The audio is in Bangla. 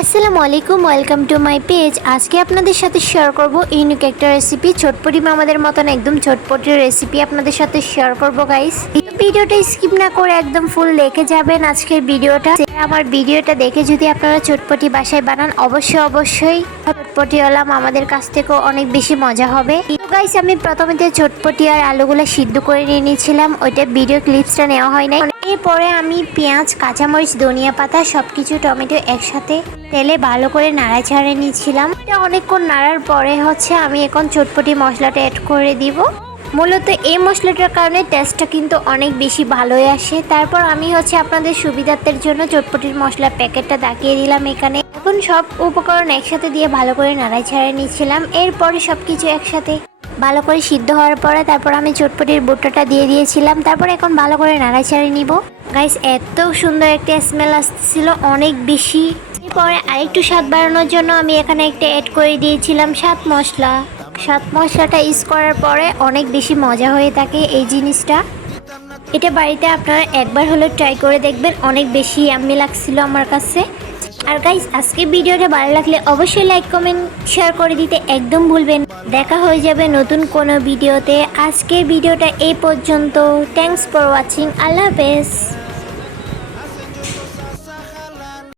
আসসালামু আলাইকুম, ওয়েলকাম টু মাই পেজ। আজকে আপনাদের সাথে শেয়ার করব ইউনিক একটা রেসিপি। ছোটপটি মামাদের মতন একদম ছোটপটি রেসিপি আপনাদের সাথে শেয়ার করব গাইস। ভিডিওটা স্কিপ না করে একদম ফুল দেখে যাবেন আজকের ভিডিওটা। আমার ভিডিওটা দেখে যদি আপনারা চটপটি বাসায় বানান অবশ্যই চটপটিওয়ালা মামাদের কাছ থেকেও অনেক বেশি মজা হবে। গাইস আমি প্রথমে চটপটি আর আলুগুলো সিদ্ধ করে নিয়ে নিয়েছিলাম, ওইটা ভিডিও ক্লিপসটা নেওয়া হয় নাই। এরপরে আমি পেঁয়াজ, কাঁচামরিচ, ধনিয়া পাতা সবকিছু টমেটো একসাথে তেলে ভালো করে নাড়াচাড়া নিয়েছিলাম। এটা অনেকক্ষণ নাড়ার পরে আমি এখন চটপটি মশলাটা অ্যাড করে দিব। মূলত এই মশলাটার কারণে টেস্টটা কিন্তু অনেক বেশি ভালোই আসে। তারপর আমি আপনাদের সুবিধার্থের জন্য চটপটির মশলার প্যাকেটটা দেখিয়ে দিলাম এখানে। এখন সব উপকরণ একসাথে দিয়ে ভালো করে নাড়াচাড়া নিয়েছিলাম। এরপরে সবকিছু একসাথে ভালো করে সিদ্ধ হওয়ার পরে তারপর আমি চটপটির বুটটা দিয়ে দিয়েছিলাম। তারপর এখন ভালো করে নাড়াচাড়া নিব। গাইস এত সুন্দর একটা স্মেল আসছিল, অনেক বেশি। এরপরে আরেকটু স্বাদ বাড়ানোর জন্য আমি এখানে একটা অ্যাড করে দিয়েছিলাম স্বাদ মশলা। স্বাদ মশলাটা ইউজ করার পরে অনেক বেশি মজা হয়ে থাকে এই জিনিসটা। এটা বাড়িতে আপনারা একবার হলেও ট্রাই করে দেখবেন, অনেক বেশি ইয়াম্মি লাগছিল আমার কাছে। আর গাইস আজকে ভিডিওটা ভালো লাগলে অবশ্যই লাইক, কমেন্ট, শেয়ার করে দিতে একদম ভুলবেন। দেখা হয়ে যাবে নতুন কোনো ভিডিওতে। আজকের ভিডিওটা এই পর্যন্ত। Thanks for watching. আল্লাহ হাফেজ।